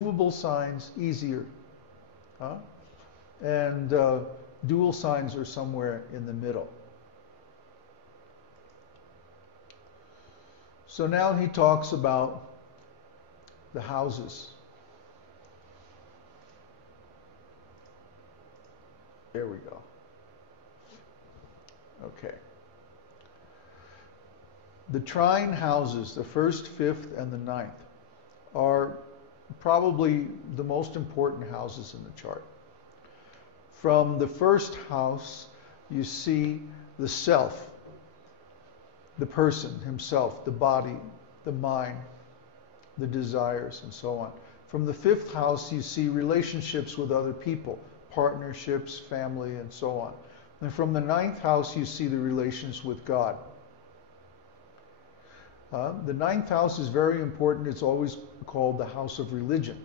movable signs easier. Huh? And dual signs are somewhere in the middle. So now he talks about the houses. There we go. Okay. The trine houses, the first, fifth, and the ninth, are probably the most important houses in the chart. From the first house, you see the self, the person himself, the body, the mind, the desires, and so on. From the fifth house, you see relationships with other people, partnerships, family, and so on. And from the ninth house, you see the relations with God. The ninth house is very important. It's always called the house of religion.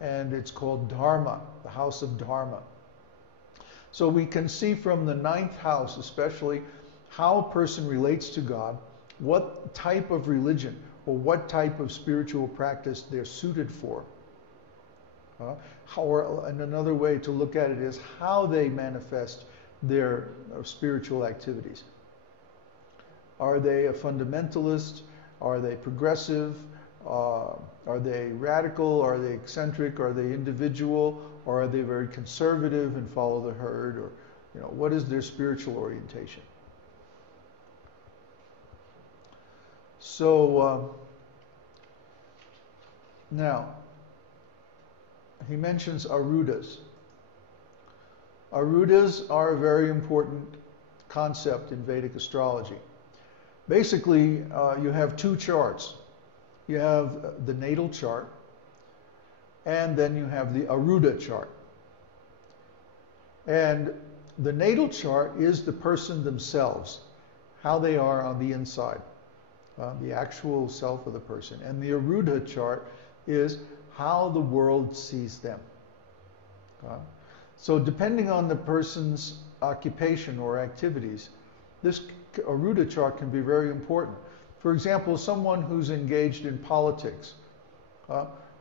And it's called Dharma, the house of Dharma. So we can see from the ninth house, especially, how a person relates to God, what type of religion or what type of spiritual practice they're suited for. And another way to look at it is how they manifest their spiritual activities. Are they a fundamentalist? Are they progressive? Are they radical? Are they eccentric? Are they individual? Or are they very conservative and follow the herd? Or, what is their spiritual orientation? So now he mentions arudas. Arudas are a very important concept in Vedic astrology. Basically, you have two charts. You have the natal chart, and then you have the aruda chart. And the natal chart is the person themselves, how they are on the inside, the actual self of the person. And the aruda chart is how the world sees them. So depending on the person's occupation or activities, this aruda chart can be very important. For example, someone who's engaged in politics,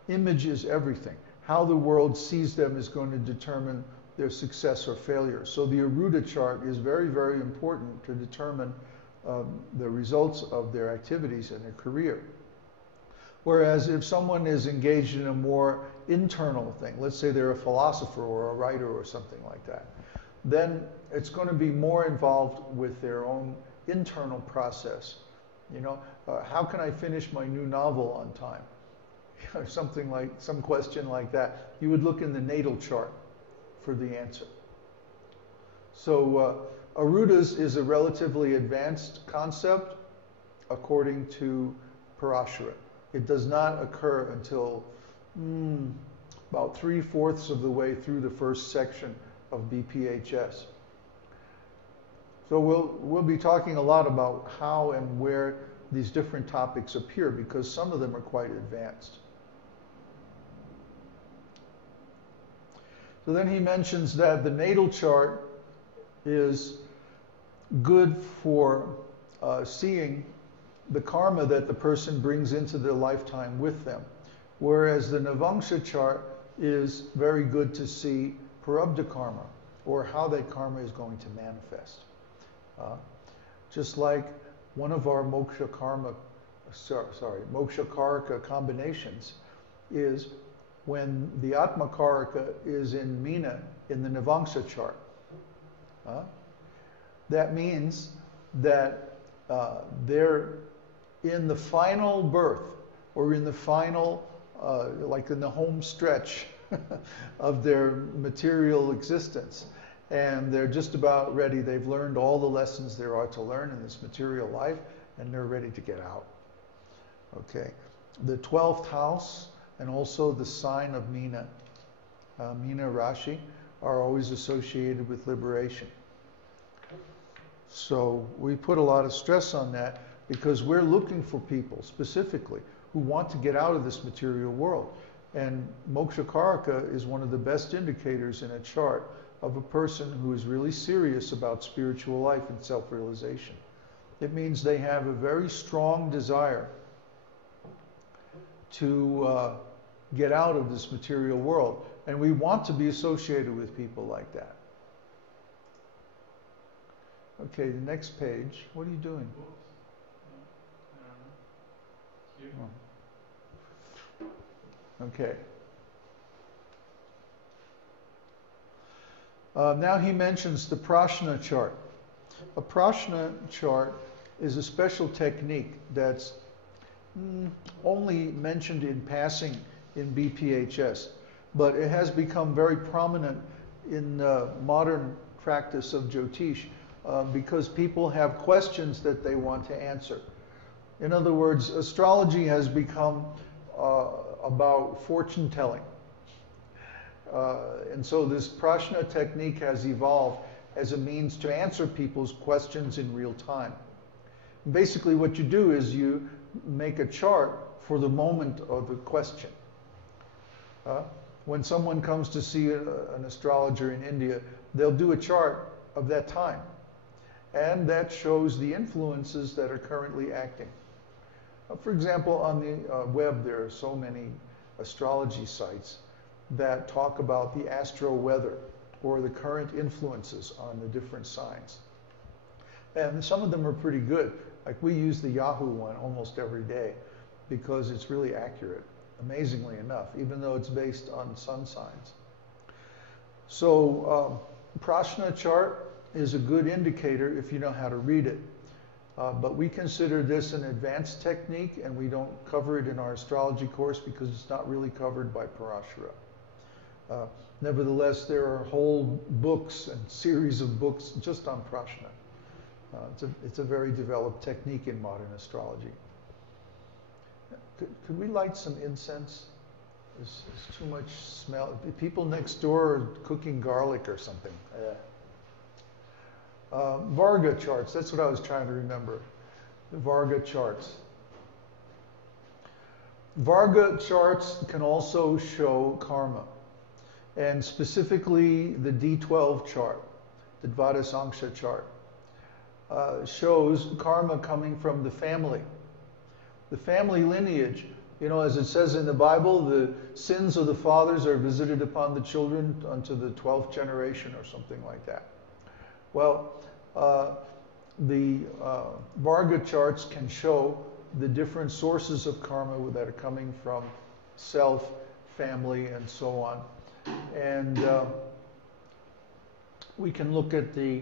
image is everything. How the world sees them is going to determine their success or failure. So the aruda chart is very, very important to determine the results of their activities and their career. Whereas if someone is engaged in a more internal thing, let's say they're a philosopher or a writer or something like that, then it's going to be more involved with their own internal process. How can I finish my new novel on time? Something like, some question like that. You would look in the natal chart for the answer. So arudas is a relatively advanced concept according to Parashara. It does not occur until about 3/4 of the way through the first section of BPHS. So we'll be talking a lot about how and where these different topics appear, because some of them are quite advanced. So then he mentions that the natal chart is good for seeing the karma that the person brings into their lifetime with them, whereas the Navangsha chart is very good to see prarabdha karma, or how that karma is going to manifest. Just like one of our moksha karaka combinations is when the atma karaka is in Meena in the Navangsha chart. That means that they're in the final birth, or in the final, like in the home stretch of their material existence. And they're just about ready. They've learned all the lessons there are to learn in this material life, and they're ready to get out. Okay. The 12th house and also the sign of Meena, Meena Rashi, are always associated with liberation. So we put a lot of stress on that, because we're looking for people specifically who want to get out of this material world. And moksha karaka is one of the best indicators in a chart of a person who is really serious about spiritual life and self-realization. It means they have a very strong desire to get out of this material world. And we want to be associated with people like that. Okay, the next page. What are you doing? Oh. Okay. Now he mentions the prashna chart. A prashna chart is a special technique that's only mentioned in passing in BPHS, but it has become very prominent in modern practice of Jyotish because people have questions that they want to answer. In other words, astrology has become about fortune telling. And so this prashna technique has evolved as a means to answer people's questions in real time. Basically what you do is you make a chart for the moment of the question. When someone comes to see an astrologer in India, they'll do a chart of that time. And that shows the influences that are currently acting. For example, on the web, there are so many astrology sites that talk about the astro weather or the current influences on the different signs. And some of them are pretty good. Like we use the Yahoo one almost every day because it's really accurate, amazingly enough, even though it's based on sun signs. So prashna chart is a good indicator if you know how to read it. But we consider this an advanced technique, and we don't cover it in our astrology course because it's not really covered by Parashara. Nevertheless, there are whole books and series of books just on prashna. It's a very developed technique in modern astrology. Could we light some incense? There's too much smell. People next door are cooking garlic or something. Varga charts, that's what I was trying to remember. The Varga charts. Varga charts can also show karma. And specifically the D12 chart, the Dvadasangsha chart, shows karma coming from the family. The family lineage, you know, as it says in the Bible, the sins of the fathers are visited upon the children unto the 12th generation or something like that. Well, the Varga charts can show the different sources of karma that are coming from self, family, and so on. And we can look at the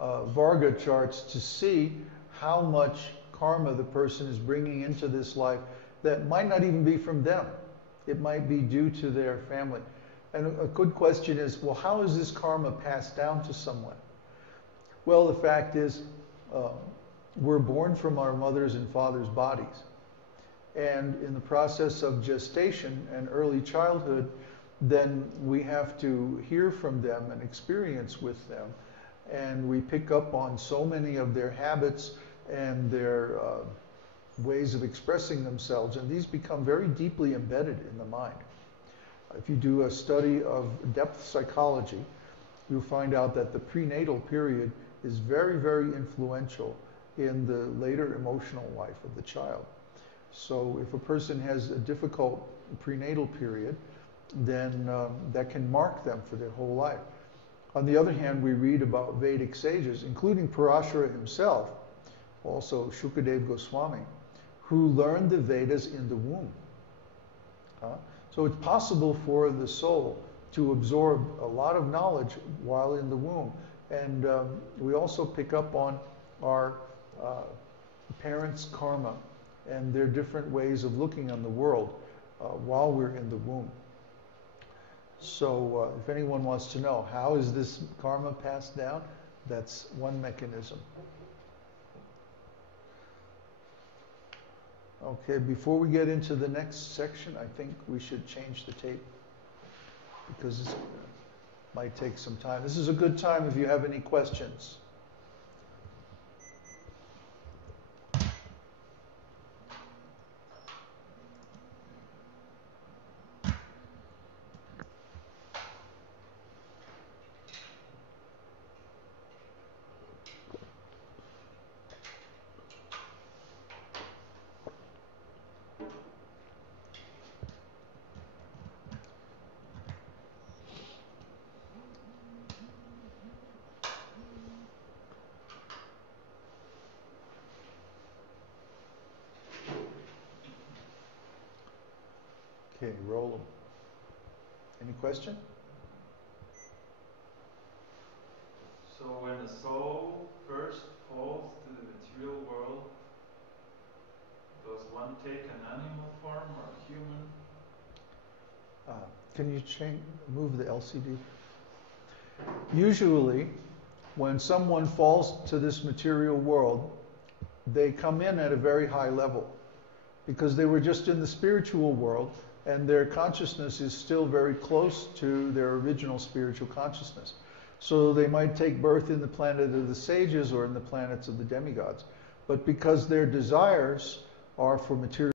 Varga charts to see how much karma the person is bringing into this life that might not even be from them. It might be due to their family. And a good question is, well, how is this karma passed down to someone? Well, the fact is, we're born from our mother's and father's bodies. And in the process of gestation and early childhood, then we have to hear from them and experience with them. And we pick up on so many of their habits and their ways of expressing themselves. And these become very deeply embedded in the mind. If you do a study of depth psychology, you'll find out that the prenatal period is very, very influential in the later emotional life of the child. So if a person has a difficult prenatal period, then that can mark them for their whole life. On the other hand, we read about Vedic sages, including Parashara himself, also Shukadev Goswami, who learned the Vedas in the womb. So it's possible for the soul to absorb a lot of knowledge while in the womb. And we also pick up on our parents' karma and their different ways of looking on the world while we're in the womb. So if anyone wants to know, how is this karma passed down? That's one mechanism. Okay, before we get into the next section, I think we should change the tape because this might take some time. This is a good time if you have any questions. Okay, roll them. Any question? So when the soul first falls to the material world, does one take an animal form or human? Can you move the LCD? Usually, when someone falls to this material world, they come in at a very high level because they were just in the spiritual world and their consciousness is still very close to their original spiritual consciousness. So they might take birth in the planet of the sages or in the planets of the demigods. But because their desires are for material